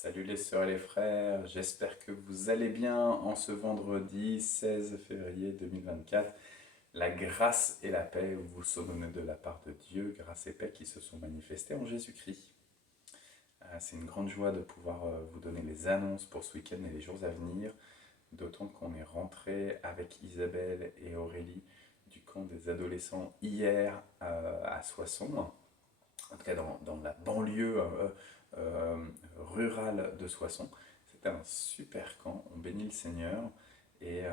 Salut les sœurs et les frères, j'espère que vous allez bien en ce vendredi 16 février 2024. La grâce et la paix vous sont données de la part de Dieu, grâce et paix qui se sont manifestées en Jésus-Christ. C'est une grande joie de pouvoir vous donner les annonces pour ce week-end et les jours à venir, d'autant qu'on est rentré avec Isabelle et Aurélie du camp des adolescents hier à Soissons, en tout cas dans la banlieue rurale de Soissons. C'était un super camp, on bénit le Seigneur et, euh,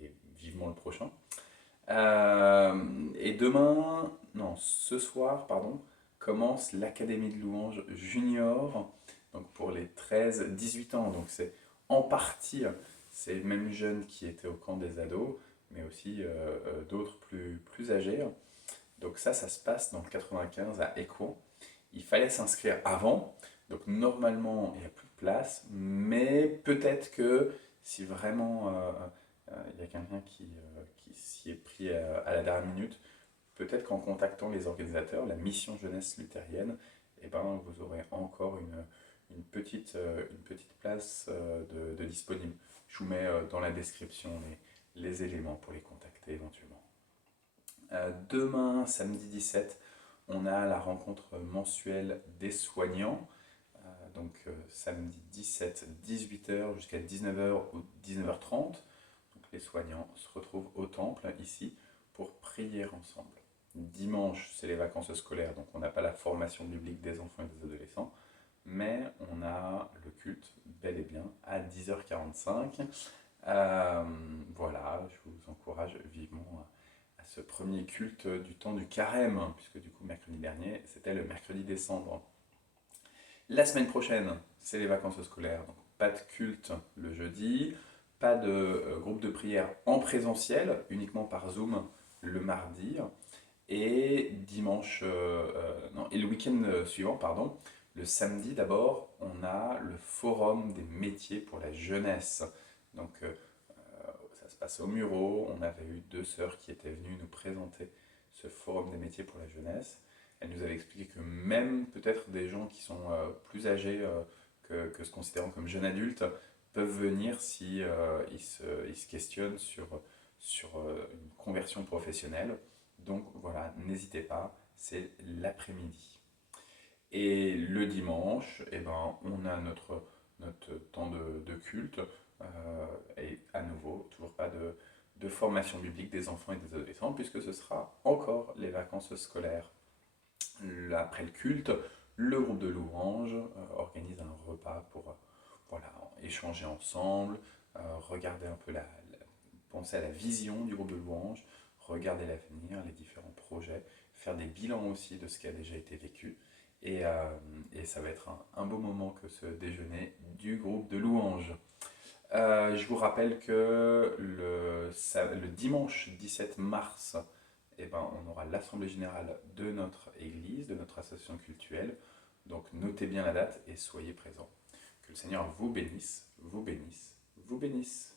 et vivement le prochain. Et demain, non, ce soir, pardon, commence l'Académie de louanges junior, donc pour les 13-18 ans. Donc c'est en partie ces mêmes jeunes qui étaient au camp des ados, mais aussi d'autres plus âgés. Donc ça se passe dans le 95 à Écouen. Il fallait s'inscrire avant, donc normalement il n'y a plus de place, mais peut-être que si vraiment il y a quelqu'un qui s'y est pris à la dernière minute, peut-être qu'en contactant les organisateurs, la mission jeunesse luthérienne, eh ben, vous aurez encore une petite place de disponible. Je vous mets dans la description les éléments pour les contacter éventuellement. Demain, samedi 17, on a la rencontre mensuelle des soignants. Samedi 17, 18h jusqu'à 19h ou 19h30. Donc les soignants se retrouvent au temple ici pour prier ensemble. Dimanche, c'est les vacances scolaires, donc on n'a pas la formation biblique des enfants et des adolescents, mais on a le culte bel et bien à 10h45. Voilà, je vous encourage vivement à ce premier culte du temps du carême, puisque du coup mercredi dernier, c'était le mercredi décembre. La semaine prochaine, c'est les vacances scolaires, donc pas de culte le jeudi, pas de groupe de prière en présentiel, uniquement par Zoom le mardi, et non, et le week-end suivant, pardon, le samedi d'abord, on a le forum des métiers pour la jeunesse. Ça se passe au Muro. On avait eu deux sœurs qui étaient venues nous présenter ce forum des métiers pour la jeunesse. Elles nous avaient expliqué que même peut-être des gens qui sont plus âgés que se considérant comme jeunes adultes peuvent venir si ils se questionnent sur une conversion professionnelle. Donc voilà, n'hésitez pas, c'est l'après-midi. Et le dimanche, eh ben, on a notre temps de culte. Et à nouveau, toujours pas de formation biblique des enfants et des adolescents, puisque ce sera encore les vacances scolaires. Après le culte, le groupe de louanges organise un repas pour voilà, échanger ensemble, regarder un peu penser à la vision du groupe de louanges, regarder l'avenir, les différents projets, faire des bilans aussi de ce qui a déjà été vécu. Et, euh, et ça va être un beau moment que ce déjeuner du groupe de louanges. Je vous rappelle que le dimanche 17 mars, eh ben, on aura l'Assemblée générale de notre église, de notre association cultuelle. Donc notez bien la date et soyez présents. Que le Seigneur vous bénisse, vous bénisse, vous bénisse.